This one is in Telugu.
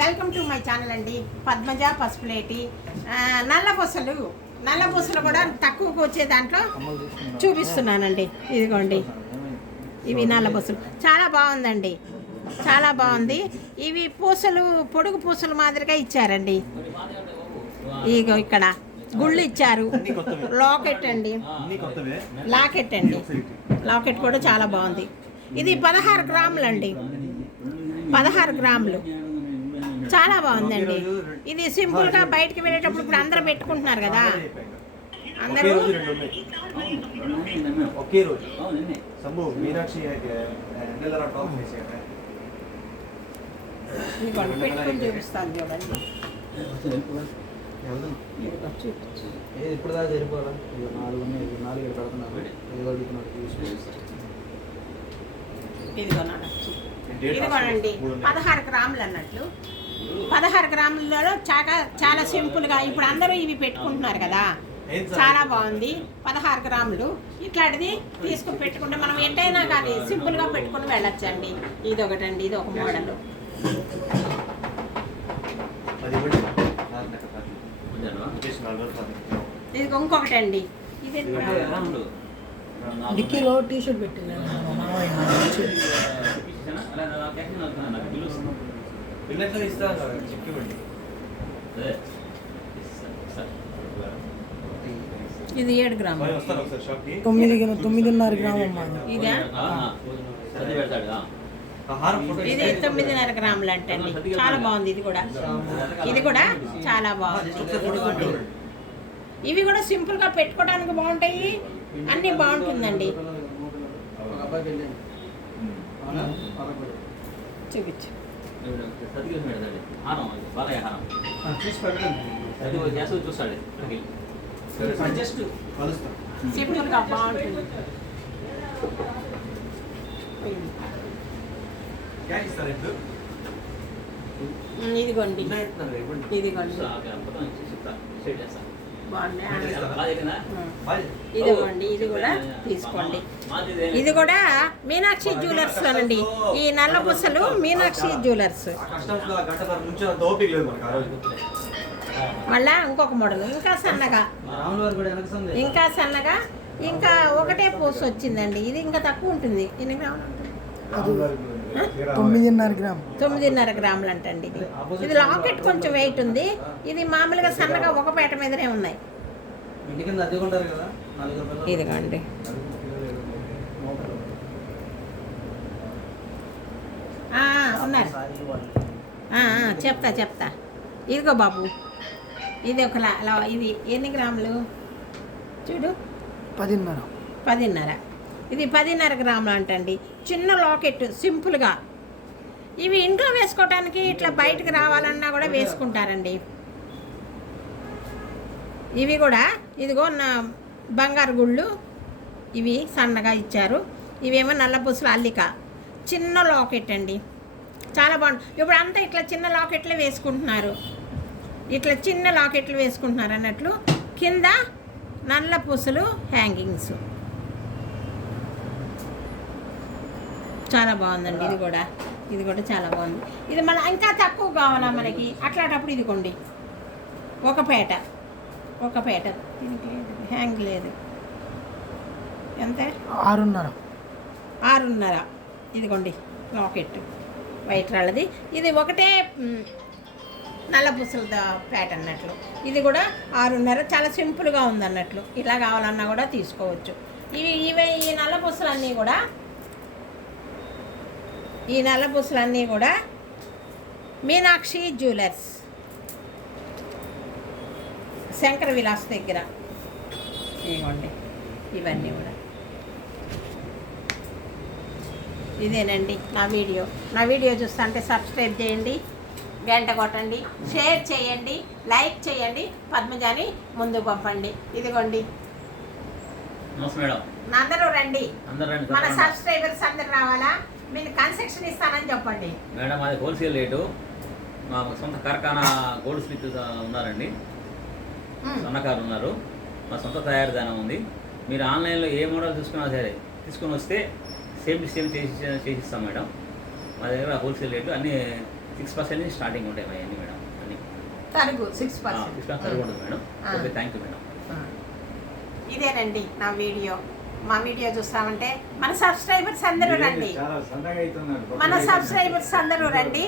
వెల్కమ్ టు మై ఛానల్ అండి. పద్మజ పసుపులేటి. నల్ల పూసలు. నల్ల పూసలు కూడా తక్కువకు వచ్చే దాంట్లో చూపిస్తున్నానండి. ఇదిగోండి. ఇవి నల్ల పూసలు. చాలా బాగుందండి. చాలా బాగుంది. ఇవి పూసలు పొడుగు పూసలు మాదిరిగా ఇచ్చారండి. ఇగో ఇక్కడ గుళ్ళు ఇచ్చారు. లాకెట్ అండి. లాకెట్ అండి. లాకెట్ కూడా చాలా బాగుంది. ఇది పదహారు గ్రాములు అండి పదహారు గ్రాములు. చాలా బాగుందండి. ఇది సింపుల్గా బయటికి వెళ్ళేటప్పుడు ఇప్పుడు అందరూ పెట్టుకుంటున్నారు కదా. అందరూ ఒకే రోజు సంభు మీనాక్షి పెట్టుకొని చూపిస్తాను చూడండి. ఇప్పుడు దాకా సరిపోరా? ఇక నాలుగు ఉన్నాయి నాలుగు ఇక్కడ అడుగుతున్నాడు ఇదిగోనండి పదహారు గ్రాములు అన్నట్లు. పదహారు గ్రాములలో చాలా చాలా సింపుల్గా ఇప్పుడు అందరూ ఇవి పెట్టుకుంటున్నారు కదా. చాలా బాగుంది. పదహారు గ్రాములు. ఇట్లాంటిది తీసుకుని పెట్టుకుంటే మనం ఎట్టయినా కానీ సింపుల్గా పెట్టుకుని వెళ్ళొచ్చండి. ఇది ఒకటండి ఇది ఒక మోడల్. ఇది ఇంకొకటి అండి ఇది డిక్కీలో టీ షర్ట్ పెట్టింది. చెప్పి ఇది ఏడు గ్రాములు. తొమ్మిది తొమ్మిదిన్నర గ్రామం ఇదా? తొమ్మిదిన్నర గ్రాములు అంటండి చాలా బాగుంది ఇది కూడా. ఇది కూడా చాలా బాగుంది. ఇవి కూడా సింపుల్గా పెట్టుకోవడానికి బాగుంటాయి. అన్నీ బాగుంటుందండి. ఒక వెళ్ళండి అవునా పరపడి చూపించు ఆ, చూసి పెట్టండి చూస్తాడు సరే జస్ట్ కలుస్తాం బాగుంటుంది ఇదిగోండి ఇదిగోండి బాగుంది ఉమ్. ఇదిగోండి ఇది కూడా తీసుకోండి. ఇది. కూడా మీనాక్షి జ్యువెలర్స్ అండి ఈ నల్ల పుసలు మీనాక్షి జ్యువెలర్స్ మళ్ళా ఇంకొక మోడల్ ఇంకా సన్నగా. ఇంకా సన్నగా ఇంకా ఒకటే పూస వచ్చిందండి ఇది ఇంకా తక్కువ ఉంటుంది. ఎన్ని గ్రాములు ఉంటుంది తొమ్మిదిన్నర గ్రామ్. తొమ్మిదిన్నర గ్రాములు అంటండి ఇది. ఇది లాకెట్ కొంచెం వెయిట్ ఉంది. ఇది మామూలుగా సన్నగా ఒక పేట మీదనే ఉన్నాయి. ఇదిగోండి. ఉన్నారు. ఆ, ఆ, చెప్తా చెప్తా. ఇదిగో బాబు. ఇది ఒక ఇది ఎన్ని గ్రాములు? చూడు. పదిన్నర. పదిన్నర. ఇది పదిన్నర గ్రాములు అంటండి. చిన్న లాకెట్ సింపుల్గా. ఇవి ఇంట్లో వేసుకోవటానికి ఇట్లా బయటకు రావాలన్నా కూడా వేసుకుంటారండి. ఇవి కూడా ఇదిగో నా బంగారు గుళ్ళు ఇవి సన్నగా ఇచ్చారు. ఇవేమో నల్ల పుసులు అల్లిక. చిన్న లాకెట్ అండి. చాలా బాగుంది ఇప్పుడు అంతా ఇట్లా చిన్న లాకెట్లే వేసుకుంటున్నారు. ఇట్లా చిన్న లాకెట్లు వేసుకుంటున్నారు అన్నట్లు కింద నల్ల పూసలు హ్యాంగింగ్స్. చాలా బాగుందండి ఇది కూడా. ఇది కూడా చాలా బాగుంది. ఇది మన ఇంకా తక్కువ కావాలా మనకి? అట్లాంటప్పుడు ఇది కొండి ఒక పేట. ఒక పేట. దీనికి హ్యాంగ్ లేదు. ఎంత? ఆరున్నర. ఆరున్నర. ఇదిగోండి. లాకెట్ వైట్ రాళ్ళది. ఇది ఒకటే నల్ల పుసల ప్యాట్ అన్నట్లు. ఇది కూడా ఆరున్నర. చాలా సింపుల్గా ఉంది అన్నట్లు ఇలా కావాలన్నా కూడా తీసుకోవచ్చు. ఇవి ఇవి ఈ నల్ల పుసలన్నీ కూడా ఈ నల్ల పుసలన్నీ కూడా మీనాక్షి జ్యువెలర్స్. శంకర విలాస్ దగ్గర. ఇవ్వండి ఇవన్నీ కూడా. ఇదేనండి నా వీడియో. నా వీడియో చూస్తుంటే సబ్స్క్రైబ్ చేయండి గంట కొట్టండి షేర్ చేయండి లైక్ చేయండి పద్మజాని ముందు పంపండి. ఇదిగోండి. అందరూ రండి. మన. సబ్స్క్రైబర్స్ అందరు రావాలా? మీరు కన్సెక్షన్ ఇస్తానని చెప్పండి. మేడం అది హోల్సేల్ రేటు మా సొంత కార్ఖానా గోల్డ్ స్మిత్ ఉన్నారండి. సన్నకారు ఉన్నారు. మా సొంత తయారీదానం ఉంది. మీరు ఆన్లైన్లో ఏ మోడల్ తీసుకున్నా సరే తీసుకొని వస్తే సేమ్ సేమ్ చేసి చేసిస్తాం మేడం. మా దగ్గర హోల్సేల్ రేటు అన్ని సిక్స్ పర్సెంట్ నుంచి స్టార్టింగ్ ఉంటాయి అన్ని మేడం అన్ని. తరుగు సిక్స్ పర్సెంట్ సిక్స్ పర్సెంట్ తరుగు ఉంటుంది madam. Okay thank you madam. ఇదేనండి నా వీడియో. మా వీడియో చూస్తామంటే మన సబ్స్క్రైబర్స్ అందరూ రండి. మన సబ్స్క్రైబర్స్ అందరూ రండి.